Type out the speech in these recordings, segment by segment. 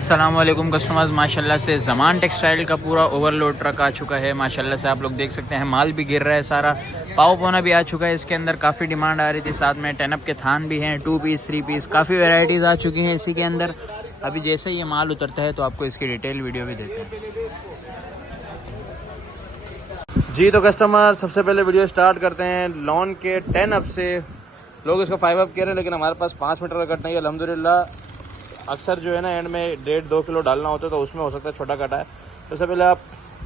अस्सलाम वालेकुम कस्टमर्स, माशाल्लाह से ज़मान टेक्सटाइल का पूरा ओवरलोड ट्रक आ चुका है। माशाल्लाह से आप लोग देख सकते हैं माल भी गिर रहा है सारा। पाव पोना भी आ चुका है। इसके अंदर काफ़ी डिमांड आ रही थी। साथ में 10 अप के थान भी हैं, 2 पीस 3 पीस काफ़ी वैरायटीज़ आ चुकी हैं इसी के अंदर। अभी जैसे ये माल उतरता है तो आपको इसकी डिटेल वीडियो भी देते हैं जी। तो कस्टमर सबसे पहले वीडियो स्टार्ट करते हैं लॉन के 10 अप से। लोग इसको 5 अप कह रहे हैं लेकिन हमारे पास 5 मीटर का कट नहीं है अल्हम्दुलिल्लाह। अक्सर जो है ना एंड में 1.5-2 किलो डालना होता है तो उसमें हो सकता है छोटा कटा है। तो सबसे पहले आप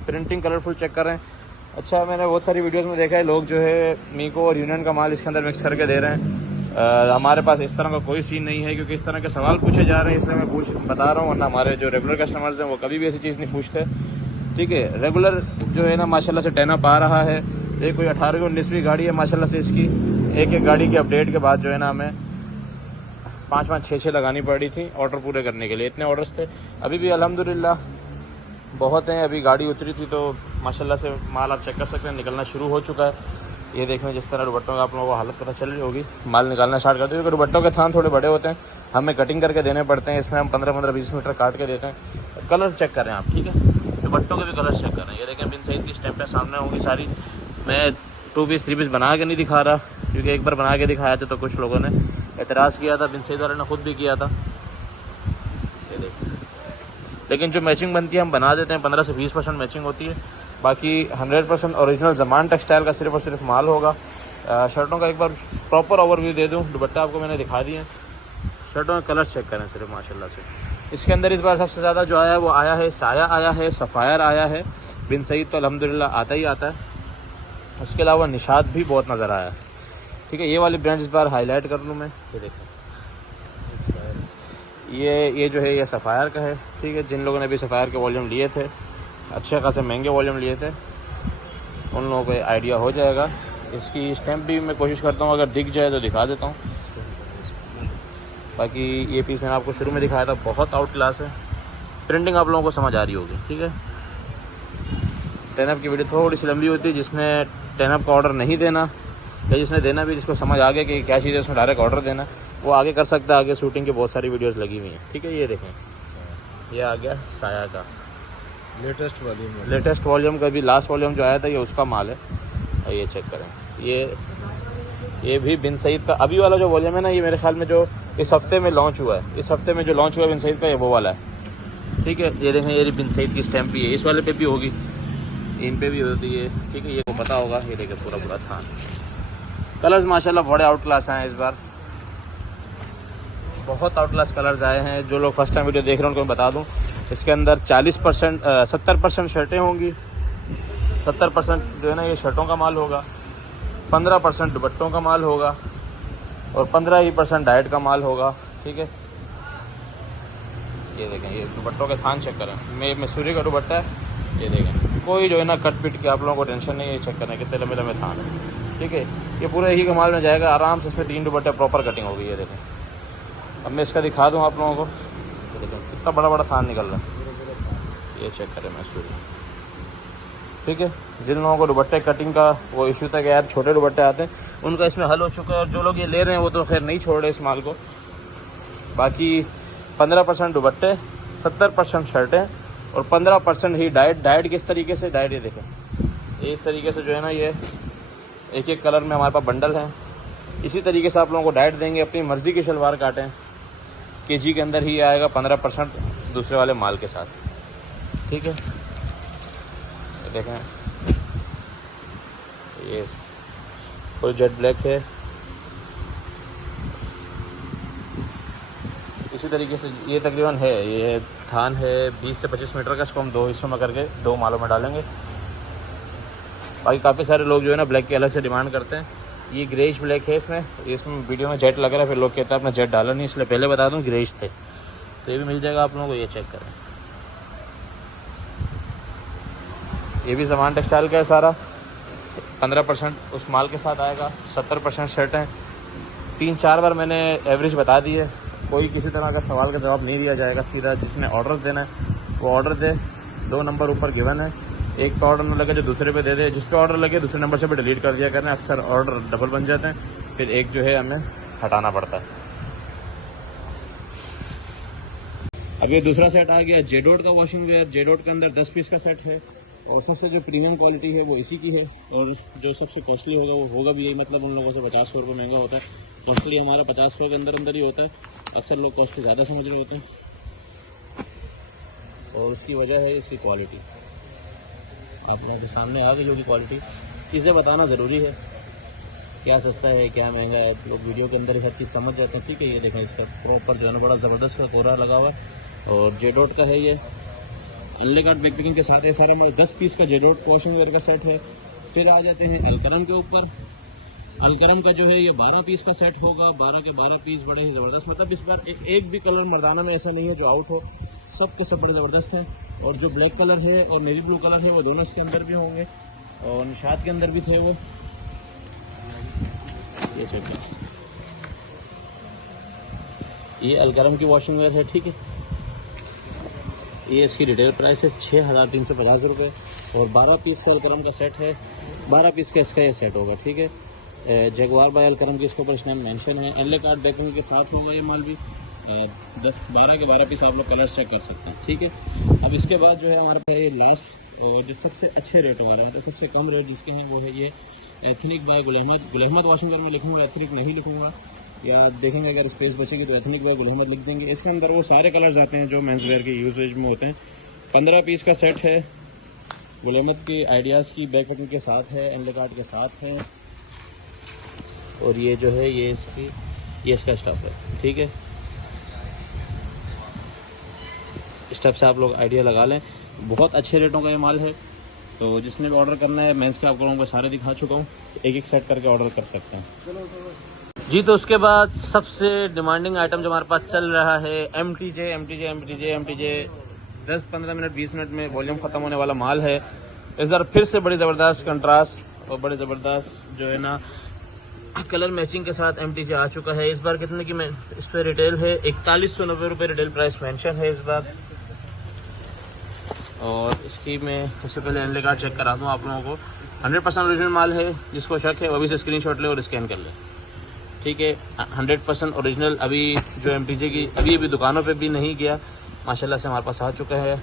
प्रिंटिंग कलरफुल चेक करें। अच्छा, मैंने बहुत सारी वीडियोस में देखा है लोग जो है मीको और यूनियन का माल इसके अंदर मिक्स करके दे रहे हैं। हमारे पास इस तरह का कोई सीन नहीं है क्योंकि इस तरह के सवाल पूछे जा रहे हैं, इसलिए मैं बता रहा हूँ। वरना हमारे जो रेगुलर कस्टमर्स हैं वो कभी भी ऐसी चीज़ नहीं पूछते। ठीक है, रेगुलर जो है ना माशाल्लाह से 10 अप आ रहा है। ये कोई 18-19वीं गाड़ी है माशाल्लाह से इसकी। एक गाड़ी की अपडेट के बाद जो है ना हमें 5-5, 6-6 लगानी पड़ी थी ऑर्डर पूरे करने के लिए। इतने ऑर्डर्स थे। अभी भी अल्हम्दुलिल्लाह बहुत हैं। अभी गाड़ी उतरी थी तो माशाल्लाह से माल आप चेक कर सकते हैं निकलना शुरू हो चुका है। ये देखें जिस तरह दुपट्टों का आप लोगों को हालत पता चल रही होगी। माल निकालना स्टार्ट करते हैं क्योंकि दुपट्टों के थान थोड़े बड़े होते हैं, हमें कटिंग करके देने पड़ते हैं। इसमें हम 15-15-20 मीटर काट के देते हैं। कलर चेक करें आप, ठीक है, दुपट्टों के भी कलर चेक करें। ये देखें बिन सईद की स्टैंपें सामने होंगी सारी। मैं 2 पीस 3 पीस बना के नहीं दिखा रहा क्योंकि एक बार बना के दिखाया था तो कुछ लोगों ने एतराज़ किया था। बिन सईद वाले ने खुद भी किया था। ये देखिए, लेकिन जो मैचिंग बनती है हम बना देते हैं। 15 से 20% मैचिंग होती है, बाकी 100% ओरिजिनल ज़मान टेक्सटाइल का सिर्फ और सिर्फ माल होगा। शर्टों का एक बार प्रॉपर ओवरव्यू दे दूं। दुपट्टा आपको मैंने दिखा दिए। शर्टों के कलर चेक करें सिर्फ माशाल्लाह से। इसके अंदर इस बार सबसे ज़्यादा जो आया है वो आया है साया, आया है सफ़ायर, आया है बिन सईद तो अल्हम्दुलिल्लाह आता ही आता है। उसके अलावा निशात भी बहुत नज़र आया है। ठीक है, ये वाली ब्रांड इस बार हाईलाइट कर लूँ मैं। ये देखें, ये जो है ये सफ़ायर का है। ठीक है, जिन लोगों ने भी सफ़ायर के वॉल्यूम लिए थे, अच्छे खासे महंगे वॉल्यूम लिए थे, उन लोगों को आइडिया हो जाएगा। इसकी स्टैम्प भी मैं कोशिश करता हूँ अगर दिख जाए तो दिखा देता हूँ। बाकी ये पीस मैंने आपको शुरू में दिखाया था, बहुत आउट क्लास है। प्रिंटिंग आप लोगों को समझ आ रही होगी। ठीक है, 10 अप की वीडियो थोड़ी सी लंबी होती है। जिसने 10 अप का ऑर्डर नहीं देना या जिसने देना भी, जिसको समझ आ गया कि क्या चीज़ है उसमें डायरेक्ट ऑर्डर देना, वो आगे कर सकता है। आगे शूटिंग की बहुत सारी वीडियोस लगी हुई हैं। ठीक है, ये देखें, ये आ गया साया का लेटेस्ट वॉल्यूम का भी लास्ट वॉल्यूम जो आया था ये उसका माल है। और ये चेक करें, ये भी बिन सईद का अभी वाला जो वॉल्यूम है ना, ये मेरे ख्याल में जो इस हफ्ते में लॉन्च हुआ है, इस हफ्ते में जो लॉन्च हुआ है बिन सईद का, ये वो वाला है। ठीक है, ये देखें, ये बिन सईद की स्टैम्प भी है। इस वाले पे भी होगी, इन पे भी होती है। ठीक है, ये को पता होगा। ये देखें पूरा थान। कलर्स माशाल्लाह बड़े आउट क्लास आए हैं इस बार, बहुत आउट क्लास कलर्स आए हैं। जो लोग फर्स्ट टाइम वीडियो देख रहे हैं उनको मैं बता दूं, इसके अंदर 70% शर्टें होंगी। 70% जो है ना ये शर्टों का माल होगा, 15% दुपट्टों का माल होगा और 15% डाइट का माल होगा। ठीक है, ये देखें, ये दुपट्टों के थान चेक करें। मसूरी का दुपट्टा है। ये देखें, कोई जो है ना कट पिट के आप लोगों को टेंशन नहीं है। चेक करें कितने लंबे लंबे थान है। ठीक है, ये पूरे ही कमाल में जाएगा आराम से। इसमें 3 दुपट्टे प्रॉपर कटिंग होगी। ये देखें, अब मैं इसका दिखा दूँ आप लोगों को। ये देखें कितना बड़ा बड़ा थान निकल रहा है। ये चेक करें मसूरी। ठीक है, जिन लोगों को दुपट्टे कटिंग का वो इशू था कि यार छोटे दुपट्टे आते हैं, उनका इसमें हल हो चुका है। और जो लोग ये ले रहे हैं वो तो खैर नहीं छोड़ रहे इस माल को। बाकी 15% दुपट्टे, 70% शर्टें और 15% ही डाइट किस तरीके से डाइट, ये देखें, ये इस तरीके से जो है ना ये एक एक कलर में हमारे पास बंडल है। इसी तरीके से आप लोगों को डाइट देंगे। अपनी मर्ज़ी की शलवार काटें, केजी के अंदर ही आएगा 15% दूसरे वाले माल के साथ। ठीक है, ये देखें, ये फुल जेट ब्लैक है। इसी तरीके से ये तकरीबन है, ये थान है 20 से 25 मीटर का। इसको हम 2 हिस्सों में करके 2 मालों में डालेंगे। बाकी काफ़ी सारे लोग जो है ना ब्लैक की अलग से डिमांड करते हैं। ये ग्रेइश ब्लैक है। इसमें वीडियो में जेट लग रहा है, फिर लोग कहते हैं आपने जेट डाला नहीं, इसलिए पहले बता दूं ग्रेइश थे। तो ये भी मिल जाएगा आप लोगों को। ये चेक करें, ये भी ज़मान टेक्सटाइल का है सारा। 15% उस माल के साथ आएगा। 70% शर्टें। 3-4 बार मैंने एवरेज बता दी है। कोई किसी तरह का सवाल का जवाब नहीं दिया जाएगा। सीधा जिसने ऑर्डर देना है वो ऑर्डर दे। 2 नंबर ऊपर गिवन है। एक पे ऑर्डर न लगे जो दूसरे पे दे दे। जिस पे ऑर्डर लगे दूसरे नंबर से भी डिलीट कर दिया करें। अक्सर ऑर्डर डबल बन जाते हैं, फिर एक जो है हमें हटाना पड़ता है। अब ये दूसरा सेट आ गया जेडोट का वॉशिंग वेयर। जेडोट के अंदर 10 पीस का सेट है और सबसे जो प्रीमियम क्वालिटी है वो इसी की है और जो सबसे कॉस्टली होगा वो होगा भी यही, मतलब उन लोगों से 50-100 रुपये महंगा होता है। कॉस्टली हमारा 50-100 के अंदर ही होता है। अक्सर लोग कॉस्टली ज़्यादा समझ रहे होते हैं और उसकी वजह है इसकी क्वालिटी। आप लोगों के सामने आ गई होगी क्वालिटी, चीज़ें बताना ज़रूरी है, क्या सस्ता है क्या महंगा है, लोग वीडियो के अंदर ही हर चीज़ समझ जाते हैं। ठीक है, ये देखें इसका प्रॉपर जो है ना बड़ा ज़बरदस्त का कोरा लगा हुआ है और जेडोट का है ये। अनलेकार्ड बैक पैकिंग के साथ ये सारा 10 पीस का जेडोट वॉशिंग वेयर का सेट है। फिर आ जाते हैं अलकरम के ऊपर। अलकरम का जो है ये 12 पीस का सेट होगा। 12 के 12 पीस बड़े ही ज़बरदस्त, मतलब इस बार एक भी कलर मर्दाना में ऐसा नहीं है जो आउट हो, सब के सब बड़े ज़बरदस्त हैं। और जो ब्लैक कलर है और नेवी ब्लू कलर है वो दोनों इसके अंदर भी होंगे और निशात के अंदर भी थे वो। ये चेक करें, ये अलकरम की वॉशिंग वेयर है। ठीक है, ये इसकी रिटेल प्राइस है 6,350 रुपये और 12 पीस का अलकरम का सेट है। 12 पीस का इसका ये सेट होगा। ठीक है, जगवार बाय अलकरम की इसके ऊपर इसमें मेंशन है। अनलेकार्ड बैकिंग के साथ होगा ये माल भी। 12 के 12 पीस आप लोग कलर्स चेक कर सकते हैं। ठीक है, अब इसके बाद जो है हमारे पास ये लास्ट जो सबसे अच्छे रेट हमारे हैं, तो सबसे कम रेट जिसके हैं वो है ये ethnic bye Gul Ahmed washing where में लिखूँगा, एथनिक नहीं लिखूँगा, या देखेंगे अगर स्पेस बचेगी तो एथनिक बाय गुल अहमद लिख देंगे। इसके अंदर वो सारे कलर्स आते हैं जो मेंस वेयर के यूजेज में होते हैं। 15 पीस का सेट है, गुल अहमद की आइडियाज़ की बैक पैकिंग के साथ है, एनलेकार्ड के साथ है और ये जो है ये इसका स्टफ है। ठीक है, स्टेप से आप लोग आइडिया लगा लें। बहुत अच्छे रेटों का ये माल है, तो जिसने भी ऑर्डर करना है मेंस के आपको मैं सारे दिखा चुका हूँ, एक एक सेट करके ऑर्डर कर सकते हैं जी। तो उसके बाद सबसे डिमांडिंग आइटम जो हमारे पास चल रहा है MTJ 10-15 मिनट 20 मिनट में वॉल्यूम ख़त्म होने वाला माल है। इस बार फिर से बड़ी ज़बरदस्त कंट्रास्ट और बड़े ज़बरदस्त जो है ना कलर मैचिंग के साथ MTJ आ चुका है। इस बार कितने की इस पर रिटेल है 4190 रुपये रिटेल प्राइस मेंशन है इस बार। और इसकी मैं सबसे पहले एनले कार्ड चेक करा दूँ आप लोगों को। 100% ओरिजिनल माल है, जिसको शक है वो अभी से स्क्रीनशॉट ले और स्कैन कर ले। ठीक है, 100% ओरिजिनल अभी जो MTJ की अभी दुकानों पे भी नहीं गया, माशाल्लाह से हमारे पास आ चुका है।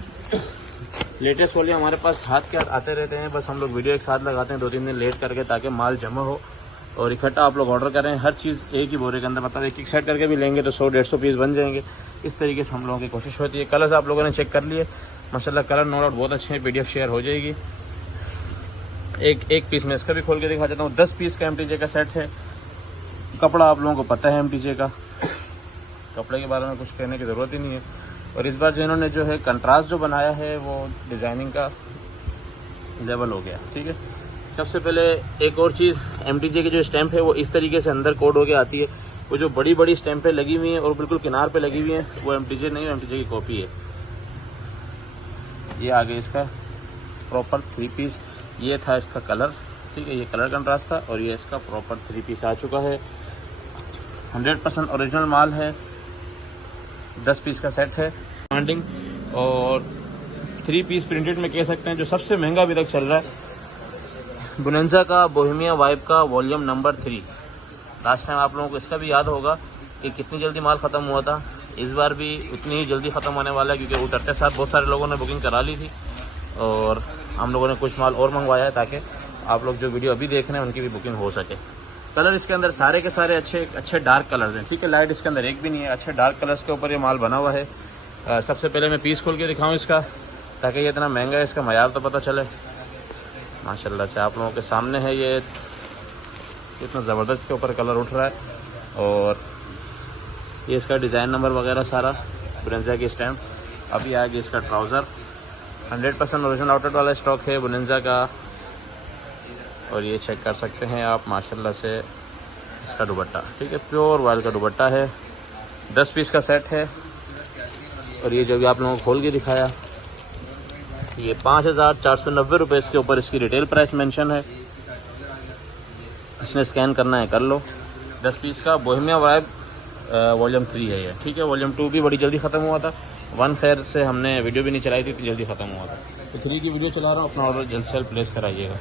लेटेस्ट वॉल्यूम हमारे पास हाथ के हाथ आते रहते हैं, बस हम लोग वीडियो एक साथ लगाते हैं 2-3 दिन लेट करके ताकि माल जमा हो और इकट्ठा आप लोग ऑर्डर करें। हर चीज़ एक ही बोरे के अंदर, मतलब एक सेट करके भी लेंगे तो 100-150 पीस बन जाएंगे। इस तरीके से हम लोगों की कोशिश होती है। कलर्स आप लोगों ने चेक कर लिए, माशाल्लाह कलर नो डाउट बहुत अच्छे हैं। PDF शेयर हो जाएगी। एक पीस में इसका भी खोल के दिखा देता हूँ। 10 पीस का MTJ का सेट है। कपड़ा आप लोगों को पता है MTJ का, कपड़े के बारे में कुछ कहने की ज़रूरत ही नहीं है। और इस बार जो इन्होंने जो है कंट्रास्ट जो बनाया है वो डिज़ाइनिंग का लेवल हो गया। ठीक है, सबसे पहले एक और चीज़, MTJ की जो स्टैंप है वो इस तरीके से अंदर कोड होके आती है। वो जो बड़ी बड़ी स्टैंपें लगी हुई हैं और बिल्कुल किनार पे लगी हुई हैं वो MTJ नहीं, MTJ की कॉपी है। ये आगे इसका प्रॉपर 3 पीस, ये था इसका कलर। ठीक है, ये कलर कंट्रास्ट था और ये इसका प्रॉपर 3 पीस आ चुका है। 100% ओरिजिनल माल है। 10 पीस का सेट है डिमांडिंग और 3 पीस प्रिंटेड में कह सकते हैं। जो सबसे महंगा अभी तक चल रहा है बोनेंजा का बोहेमिया वाइब का वॉल्यूम नंबर 3। लास्ट टाइम आप लोगों को इसका भी याद होगा कि कितनी जल्दी माल ख़त्म हुआ था। इस बार भी उतनी ही जल्दी ख़त्म होने वाला है, क्योंकि उतरते साथ बहुत सारे लोगों ने बुकिंग करा ली थी और हम लोगों ने कुछ माल और मंगवाया है ताकि आप लोग जो वीडियो अभी देख रहे हैं उनकी भी बुकिंग हो सके। कलर इसके अंदर सारे के सारे अच्छे डार्क कलर्स हैं। ठीक है, लाइट इसके अंदर एक भी नहीं है। अच्छे डार्क कलर्स के ऊपर ये माल बना हुआ है। सबसे पहले मैं पीस खोल के दिखाऊँ इसका, ताकि ये इतना महंगा है इसका मयार तो पता चले। माशाल्लाह से आप लोगों के सामने है, ये इतना ज़बरदस्त के ऊपर कलर उठ रहा है और ये इसका डिज़ाइन नंबर वगैरह सारा, बोनेंजा की स्टैम्प। अभी आगे इसका ट्राउज़र 100% ओरिजिनल आउटलेट वाला स्टॉक है बोनेंजा का। और ये चेक कर सकते हैं आप माशाल्लाह से इसका दुपट्टा। ठीक है, प्योर वाइल का दुपट्टा है। 10 पीस का सेट है और ये जो भी आप लोगों को खोल के दिखाया ये 5,490 रुपये इसके ऊपर इसकी रिटेल प्राइस मेंशन है। इसने स्कैन करना है कर लो। 10 पीस का बोहेमिया वाइब वॉल्यूम 3 है ये। ठीक है, वॉल्यूम 2 भी बड़ी जल्दी ख़त्म हुआ था। 1 खैर से हमने वीडियो भी नहीं चलाई थी तो जल्दी ख़त्म हुआ था। तो 3 की वीडियो चला रहा हूँ, अपना ऑर्डर जल्द से जल्द प्लेस कराइएगा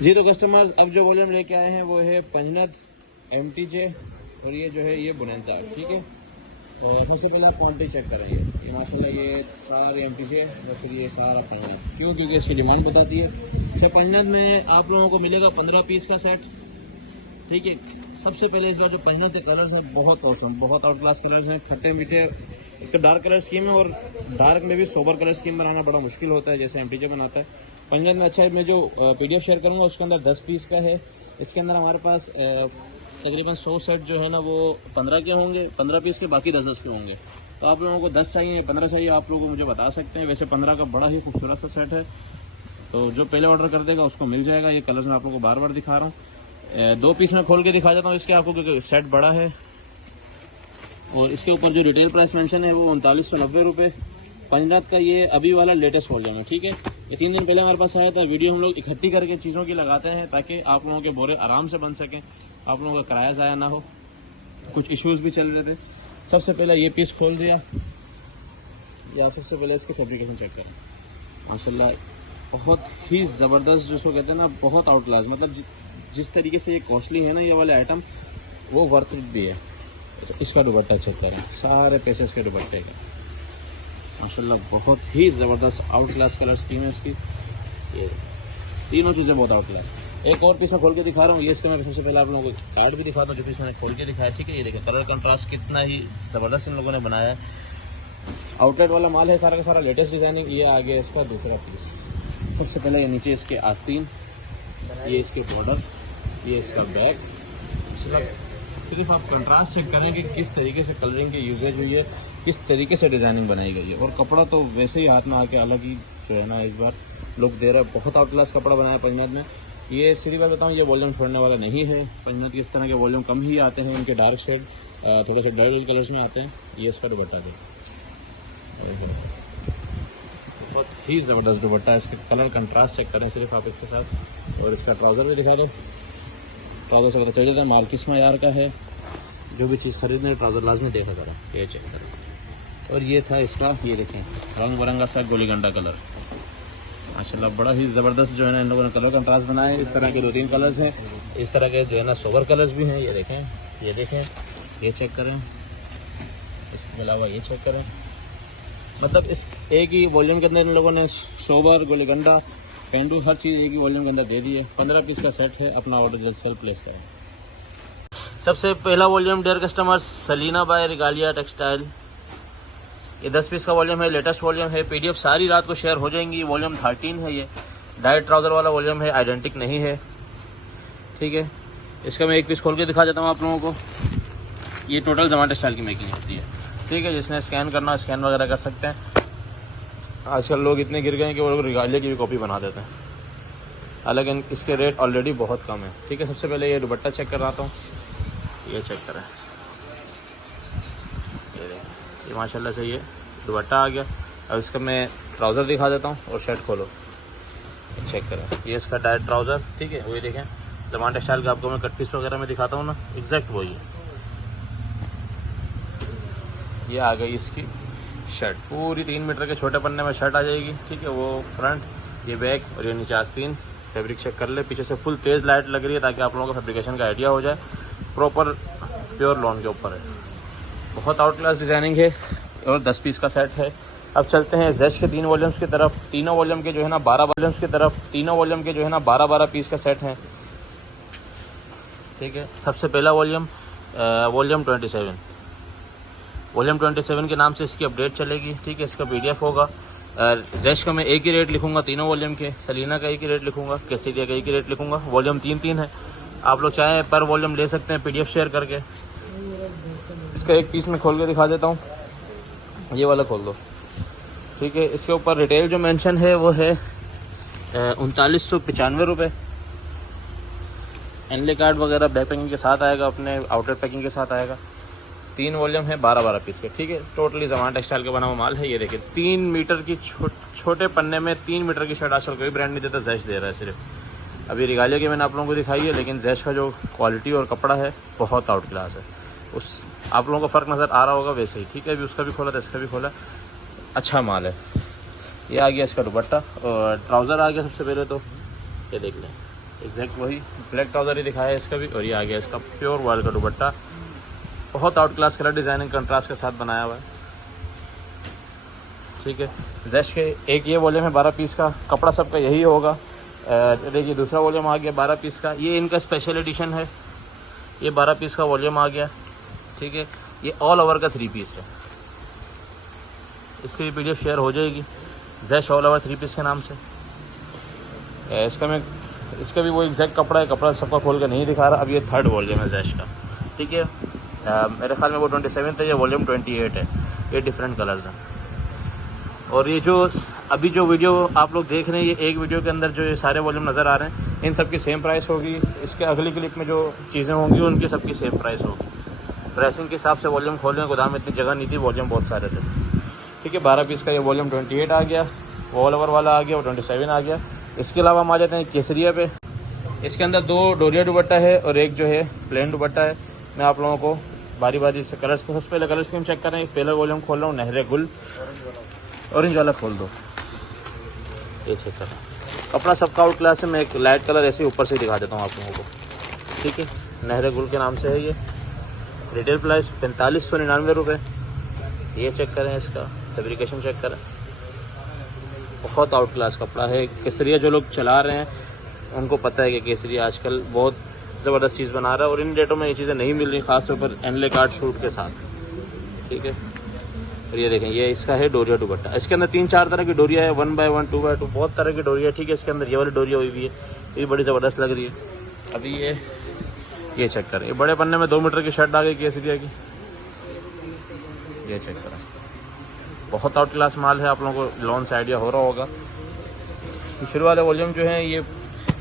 जी। तो कस्टमर्स अब जो वॉल्यूम लेके आए हैं वो है पंजनत MTJ और ये जो है ये बोनेंजा। ठीक है, तो सबसे पहले आप क्वान्टिटी चेक करेंगे। ये माशाल्लाह ये सारे MTJ और फिर ये सारा पंजाब, क्यों? क्योंकि इसकी डिमांड बताती है। फिर पंजाब में आप लोगों को मिलेगा 15 पीस का सेट, ठीक है। सबसे पहले इसका जो पंजाब के कलर्स हैं बहुत औसम, बहुत आउट क्लास कलर्स हैं, खट्टे मीठे। एक तो डार्क कलर स्कीम है और डार्क में भी सोबर कलर स्कीम बनाना बड़ा मुश्किल होता है, जैसे MTJ बनाता है। पंजाब में अच्छा है। मैं जो PDF शेयर करूँगा उसके अंदर 10 पीस का है। इसके अंदर हमारे पास तकरीबन 100 सेट जो है ना वो 15 के होंगे, 15 पीस के, बाकी 10-10 के होंगे। तो आप लोगों को 10 चाहिए, 15 चाहिए, आप लोगों को मुझे बता सकते हैं। वैसे 15 का बड़ा ही खूबसूरत सा सेट है, तो जो पहले ऑर्डर कर देगा उसको मिल जाएगा। ये कलर्स मैं आप लोगों को बार बार दिखा रहा हूँ। 2 पीस में खोल के दिखा देता हूँ इसके आपको, क्योंकि सेट बड़ा है। और इसके ऊपर जो रिटेल प्राइस मेंशन है वो 3990 रुपये। पंजाब का ये अभी वाला लेटेस्ट वॉल्यूम है, ठीक है। ये 3 दिन पहले हमारे पास आया था। वीडियो हम लोग इकट्ठी करके चीज़ों की लगाते हैं ताकि आप लोगों के बोरे आराम से बन सकें, आप लोगों का किराया ज़ाया ना हो। कुछ इश्यूज भी चल रहे थे। सबसे पहले ये पीस खोल दिया, या सबसे पहले इसके फैब्रिकेशन चेक करें। माशाल्लाह बहुत ही ज़बरदस्त, जिसको कहते हैं ना बहुत आउट क्लास। मतलब जिस तरीके से ये कॉस्टली है ना ये वाले आइटम, वो वर्थ इट भी है। इसका दुपट्टा चेक करें, सारे पैसेस के दुपट्टे का माशाल्लाह बहुत ही ज़बरदस्त आउट क्लास कलर स्कीम है इसकी। ये तीनों चीज़ें बहुत आउट क्लास। एक और पीस में खोल के दिखा रहा हूँ। ये इसका मैं सबसे पहले आप लोगों को कार्ड भी दिखाता हूँ, जो पीस मैंने खोल के दिखाया, ठीक है। ये देखिए कलर कंट्रास्ट कितना ही ज़बरदस्त इन लोगों ने बनाया है। आउटलेट वाला माल है सारा का सारा, लेटेस्ट डिजाइनिंग। ये आ गया इसका दूसरा पीस। सबसे पहले ये नीचे इसके आस्तीन, ये इसके बॉर्डर, ये इसका बैक। सिर्फ आप कंट्रास्ट चेक करें कि किस तरीके से कलरिंग की यूजेज हुई है, किस तरीके से डिजाइनिंग बनाई गई है। और कपड़ा तो वैसे ही हाथ में आके अलग ही जो है ना इस बार लुक दे रहा है। बहुत आउट क्लास कपड़ा बनाया पंजाब में। ये सीधी बात बताऊँ, ये वॉल्यूम छोड़ने वाला नहीं है। पंजाब के इस तरह के वॉल्यूम कम ही आते हैं, उनके डार्क शेड थोड़ा सा डल कलर्स में आते हैं। ये इसका दुपट्टा दे, बहुत ही ज़बरदस्त दुपट्टा है। इसके कलर कंट्रास्ट चेक करें सिर्फ आप इसके साथ। और इसका ट्राउज़र भी दिखा दें। ट्राउज़र से पता चल जाता है माल किस मयार का है। जो भी चीज़ खरीदने ट्राउज़र लाजमी देखा करें, ये चेक करें। और ये था इसका, ये देखें रंग बिरंगा सा गोलीगंडा कलर। माशाल्लाह बड़ा ही ज़बरदस्त जो है ना इन लोगों ने कलर कंट्रास्ट बनाए। इस तरह के 2-3 कलर्स हैं। इस तरह के जो है ना सोबर कलर्स भी हैं। ये देखें, ये देखें, ये चेक करें। इसके अलावा ये चेक करें। मतलब इस एक ही वॉल्यूम के अंदर इन लोगों ने सोबर, गोलीगंडा, पेंडू हर चीज़ एक ही वॉल्यूम के अंदर दे दी है। 15 पीस का सेट है। अपना ऑर्डर जल्द से जल्द प्लेस करें। सबसे पहला volume dear customer, Salina by Regalia textile. ये 10 पीस का वॉल्यूम है, लेटेस्ट वॉल्यूम है। PDF सारी रात को शेयर हो जाएंगी। वॉल्यूम 13 है। ये डाइट ट्राउज़र वाला वॉल्यूम है, आइडेंटिक नहीं है, ठीक है। इसका मैं एक पीस खोल के दिखा देता हूँ आप लोगों को। ये टोटल जमा टेक्सटाइल की मेकिंग होती है, ठीक है। जिसने स्कैन करना स्कैन वगैरह कर सकते हैं। आजकल लोग इतने गिर गए हैं कि वो लोग रिगालिया की भी कॉपी बना देते हैं। हालांकि इसके रेट ऑलरेडी बहुत कम है, ठीक है। सबसे पहले ये दुपट्टा चेक कर रहा हूँ। ये चेक करें, ये माशाल्लाह से ये दुपट्टा आ गया। अब इसका मैं ट्राउज़र दिखा देता हूँ और शर्ट खोलो, चेक करें। ये इसका डाइट ट्राउज़र, ठीक है। वही देखें जमान टेक्सटाइल का आपको मैं कट पीस वगैरह में दिखाता हूँ ना, एग्जैक्ट वही है। ये आ गई इसकी शर्ट, पूरी 3 मीटर के छोटे पन्ने में शर्ट आ जाएगी, ठीक है। वो फ्रंट, ये बैक और ये नीचे आस्तीन। फैब्रिक चेक कर ले, पीछे से फुल तेज़ लाइट लग रही है ताकि आप लोगों को फैब्रिकेशन का आइडिया हो जाए। प्रॉपर प्योर लॉन के ऊपर है। बहुत आउट क्लास डिजाइनिंग है और 10 पीस का सेट है। अब चलते हैं जेश के 3 वॉल्यूम्स की तरफ। तीनों वॉल्यूम के जो है ना 12 वॉल्यूम्स की तरफ, तीनों वॉल्यूम के जो है ना 12-12 पीस का सेट है, ठीक है। सबसे पहला वॉल्यूम वॉल्यूम 27। वॉल्यूम 27 के नाम से इसकी अपडेट चलेगी, ठीक है। इसका PDF होगा। जेश का मैं एक ही रेट लिखूंगा तीनों वॉल्यूम के, सलीना का एक ही रेट लिखूंगा, कैसेडिया का एक ही रेट लिखूंगा। वॉल्यूम 3-3 है। आप लोग चाहें पर वॉल्यूम ले सकते हैं PDF शेयर करके। इसका एक पीस में खोल के दिखा देता हूँ। ये वाला खोल दो, ठीक है। इसके ऊपर रिटेल जो मेंशन है वो है 3995 रुपये। एनले कार्ड वगैरह बैक पैकिंग के साथ आएगा, अपने आउटलेट पैकिंग के साथ आएगा। 3 वॉल्यूम है 12-12 पीस के, ठीक है। टोटली जमान टेक्सटाइल का बना हुआ माल है। ये देखिए 3 मीटर की छोटे पन्ने में 3 मीटर की शर्ट आजकल कोई ब्रांड नहीं देता, जैश दे रहा है सिर्फ। अभी रिगालिया की मैंने आप लोगों को दिखाई है, लेकिन जैश का जो क्वालिटी और कपड़ा है बहुत आउट क्लास है। उस आप लोगों को फ़र्क नज़र आ रहा होगा वैसे ही, ठीक है। अभी उसका भी खोला था, इसका भी खोला, अच्छा माल है। ये आ गया इसका दुपट्टा और ट्राउज़र आ गया। सबसे पहले तो ये देख लें, एग्जैक्ट वही ब्लैक ट्राउज़र ही दिखाया है इसका भी। और ये आ गया इसका प्योर वाइट का दुपट्टा, बहुत out class colour designing contrast के साथ बनाया हुआ है। ठीक है। जैश के एक ये वॉल्यूम है 12 पीस का, कपड़ा सबका यही होगा। देखिए दूसरा वॉल्यूम आ गया 12 पीस का, ये इनका स्पेशल एडिशन है, ये 12 पीस का वॉल्यूम आ गया, ठीक है। ये ऑल ओवर का 3 पीस है, इसकी भी वीडियो शेयर हो जाएगी जैश ऑल ओवर 3 पीस के नाम से। इसका भी वो एग्जैक्ट कपड़ा है, कपड़ा सबका खोल कर नहीं दिखा रहा। अब ये 3rd वॉल्यूम है जैश का, ठीक है। मेरे ख्याल में वो 27 है, ये वॉल्यूम 28 है, ये डिफरेंट कलर्स हैं। और ये जो अभी जो वीडियो आप लोग देख रहे हैं, ये एक वीडियो के अंदर जो ये सारे वॉल्यूम नज़र आ रहे हैं, इन सब की सेम प्राइस होगी। इसके अगली क्लिप में जो चीज़ें होंगी उनकी सबकी सेम प्राइस होगी। ड्रेसिंग के हिसाब से वॉल्यूम खोलने गोदाम में इतनी जगह नहीं थी, वॉल्यूम बहुत सारे थे, ठीक है। 12 पीस का ये वॉल्यूम 28 आ गया, ऑल ओवर वाला आ गया, वो 27 आ गया। इसके अलावा हम आ जाते हैं केसरिया पे। इसके अंदर 2 डोरिया दुपट्टा है और एक जो है प्लेन दुपट्टा है। मैं आप लोगों को बारी बारी से कलर्स को, सबसे पहले कलर स्कीम चेक करें। पहला वॉल्यूम खोल रहा हूँ, नहरे गुल, ऑरेंज वाला खोल दो, ये चेक करें। कपड़ा सबका आउट क्लास है, मैं एक लाइट कलर ऐसे ऊपर से दिखा देता हूँ आप लोगों को, ठीक है। नहरे गुल के नाम से है ये, रिटेल प्राइस 4599 रुपये। ये चेक करें, इसका फैब्रिकेशन चेक करें, बहुत आउट क्लास कपड़ा है। केसरिया जो लोग चला रहे हैं उनको पता है कि केसरिया आजकल बहुत ज़बरदस्त चीज़ बना रहा है, और इन डेटों में ये चीज़ें नहीं मिल रही, ख़ासतौर पर एनले कार्ड शूट के साथ, ठीक है। और ये देखें, ये इसका है डोरिया दुपट्टा। इसके अंदर 3-4 तरह की डोरिया है, 1x1, 2x2, बहुत तरह की डोरिया है, ठीक है। इसके अंदर ये वाली डोरिया हुई भी है, ये बड़ी ज़बरदस्त लग रही है। अभी ये चेक करें, ये बड़े पन्ने में 2 मीटर की शर्ट आ गई केसरिया की, ये चेक करें, बहुत आउट क्लास माल है। आप लोगों को लॉन से आइडिया हो रहा होगा। शुरू वाले वॉल्यूम जो है ये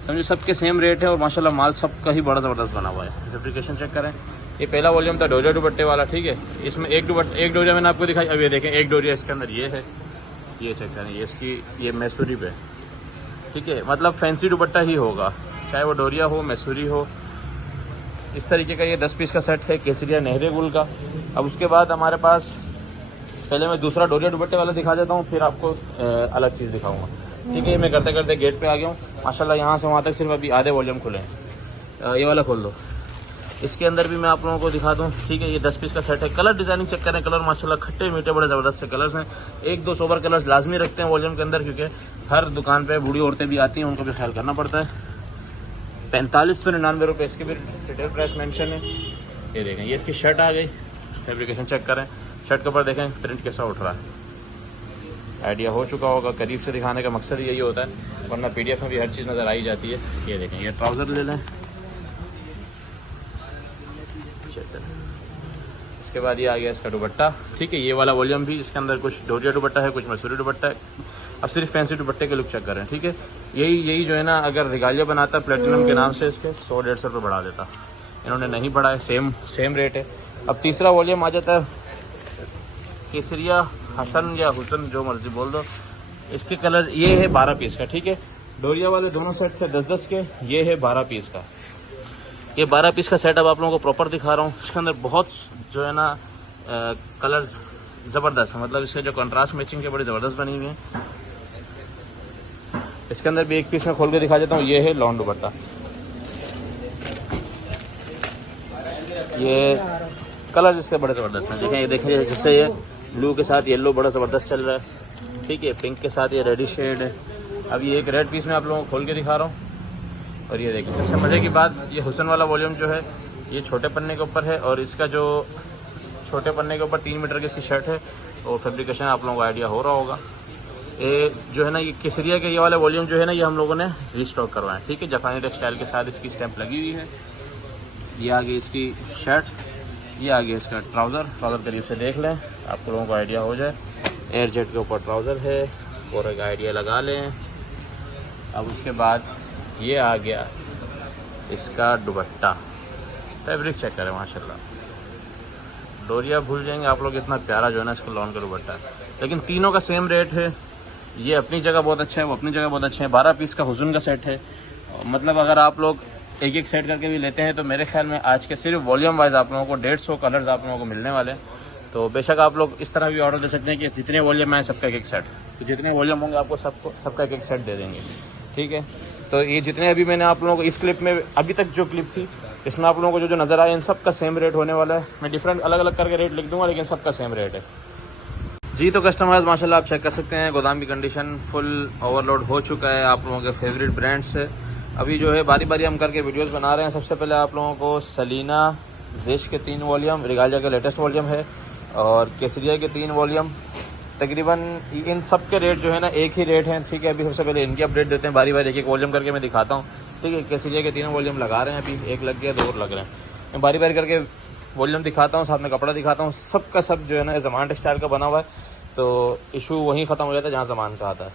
समझो सबके सेम रेट है, और माशाल्लाह माल सबका ही बड़ा ज़बरदस्त बना हुआ है। फैब्रिकेशन चेक करें, ये पहला वॉल्यूम था डोरिया दुपट्टे वाला, ठीक है। इसमें एक डोरिया मैंने आपको दिखाई, अब ये देखें एक डोरिया इसके अंदर ये है, ये चेक करें, ये इसकी ये मैसूरी पे, ठीक है। मतलब फैंसी दुपट्टा ही होगा, चाहे वो डोरिया हो मैसूरी हो। इस तरीके का ये 10 पीस का सेट है केसरिया नहरे गुल का। अब उसके बाद हमारे पास, पहले मैं दूसरा डोरिया दुपट्टे वाला दिखा देता हूँ, फिर आपको अलग चीज़ दिखाऊंगा, ठीक है। मैं करते करते गेट पे आ गया हूँ माशाल्लाह, यहाँ से वहाँ तक सिर्फ अभी आधे वॉल्यूम खुले हैं। ये वाला खोल दो, इसके अंदर भी मैं आप लोगों को दिखा दूँ, ठीक है। ये 10 पीस का सेट है। कलर डिजाइनिंग चेक करें, कलर माशाल्लाह खट्टे मीठे बड़े ज़बरदस्त से कलर्स हैं। 1-2 सोबर कलर्स लाजमी रखते हैं वॉल्यूम के अंदर, क्योंकि हर दुकान पे बूढ़ी औरतें भी आती हैं, उनको भी ख्याल करना पड़ता है। 4599 रुपये इसके भी रिटेल प्राइस मेंशन है। ये देखें, ये इसकी शर्ट आ गई, फैब्रिकेशन चेक करें, शर्ट के ऊपर देखें प्रिंट कैसा उठ रहा है, आइडिया हो चुका होगा। करीब से दिखाने का मकसद यही होता है, वरना PDF में भी हर चीज़ नज़र आ ही जाती है। ये देखें, ये ट्राउज़र ले लें, इसके बाद ये आ गया इसका दुपट्टा, ठीक है। ये वाला वॉल्यूम भी, इसके अंदर कुछ डोरिया दुपट्टा है, कुछ मसूरी दुपट्टा है। अब सिर्फ फैंसी दुपट्टे के लुक चेक करें, ठीक है। यही जो है ना, अगर रिगालिया बनाता प्लेटिनम के नाम से इसके 100-150 रुपये बढ़ा देता, इन्होंने नहीं बढ़ाए, सेम रेट है। अब तीसरा वॉल्यूम आ जाता है केसरिया हसन या हुसन, जो मर्जी बोल दो। इसके कलर, ये है 12 पीस का, ठीक है। डोरिया वाले दोनों सेट थे 10-10 के, ये है 12 पीस का। ये 12 पीस का सेट अब आप लोगों को प्रॉपर दिखा रहा हूँ। इसके अंदर बहुत जो है ना कलर्स ज़बरदस्त है, मतलब इसके जो कंट्रास्ट मैचिंग के बड़ी ज़बरदस्त बनी हुई है। इसके अंदर भी एक पीस में खोल के दिखा देता हूँ, ये है लॉन दुपट्टा। ये कलर इसके बड़े ज़बरदस्त हैं, देखें, ये देखें, जैसे ये ब्लू के साथ येलो बड़ा ज़बरदस्त चल रहा है, ठीक है। पिंक के साथ ये रेडिश शेड है। अब ये एक रेड पीस में आप लोगों को खोल के दिखा रहा हूँ, और ये देखें, सबसे मज़े की बात, ये हुसन वाला वॉल्यूम जो है ये छोटे पन्ने के ऊपर है, और इसका जो छोटे पन्ने के ऊपर 3 मीटर की इसकी शर्ट है, और फैब्रिकेशन आप लोगों को आइडिया हो रहा होगा। ये जो है ना, ये केसरिया के ये वाले वॉल्यूम जो है ना, ये हम लोगों ने रीस्टॉक करवाए, ठीक है। जापानी टेक्सटाइल के साथ इसकी स्टैंप लगी हुई है। ये आ गई इसकी शर्ट, ये आ गया इसका ट्राउज़र करीब से देख लें, आप लोगों को आइडिया हो जाए। एयर जेट के ऊपर ट्राउज़र है, और एक आइडिया लगा लें। अब उसके बाद ये आ गया इसका दुपट्टा, फैब्रिक चेक करें माशाल्लाह, डोरिया भूल जाएंगे आप लोग, इतना प्यारा जो है ना इसका लॉन का दुपट्टा है। लेकिन तीनों का सेम रेट है, ये अपनी जगह बहुत अच्छा है, वो अपनी जगह बहुत अच्छे हैं। 12 पीस का हुसन का सेट है, मतलब अगर आप लोग एक सेट करके भी लेते हैं तो मेरे ख्याल में आज के सिर्फ वॉल्यूम वाइज आप लोगों को 150 कलर्स आप लोगों को मिलने वाले हैं। तो बेशक आप लोग इस तरह भी ऑर्डर दे सकते हैं कि जितने वॉल्यूम है सबका एक सेट, तो जितने वॉल्यूम होंगे आपको सबका एक सेट दे देंगे, ठीक है। तो ये जितने अभी मैंने आप लोगों को इस क्लिप में, अभी तक जो क्लिप थी इसमें आप लोगों को जो नज़र आया, इन सब का सेम रेट होने वाला है। मैं डिफरेंट अलग अलग करके रेट लिख दूंगा, लेकिन सबका सेम रेट है। जी तो कस्टमर्स माशाल्लाह आप चेक कर सकते हैं गोदाम की कंडीशन फुल ओवरलोड हो चुका है आप लोगों के फेवरेट ब्रांड से। अभी जो है बारी बारी हम करके वीडियोस बना रहे हैं। सबसे पहले आप लोगों को सलीना जेश के 3 वॉल्यूम, रिगालिया के लेटेस्ट वॉल्यूम है और केसरिया के 3 वॉल्यूम। तकरीबन इन सब के रेट जो है ना एक ही रेट हैं, ठीक है। अभी सबसे पहले इनकी अपडेट देते हैं, बारी बारी एक एक वॉल्यूम करके मैं दिखाता हूँ, ठीक है। केसरिया के 3 वॉल्यूम लगा रहे हैं, अभी एक लग गया, 2 और लग रहे हैं। मैं बारी बारी करके वॉल्यूम दिखाता हूँ, साथ में कपड़ा दिखाता हूँ। सब का सब जो है ना ज़मान टेक्सटाइल का बना हुआ है, तो इशू वहीं ख़त्म हो जाता है जहाँ ज़मान का आता है।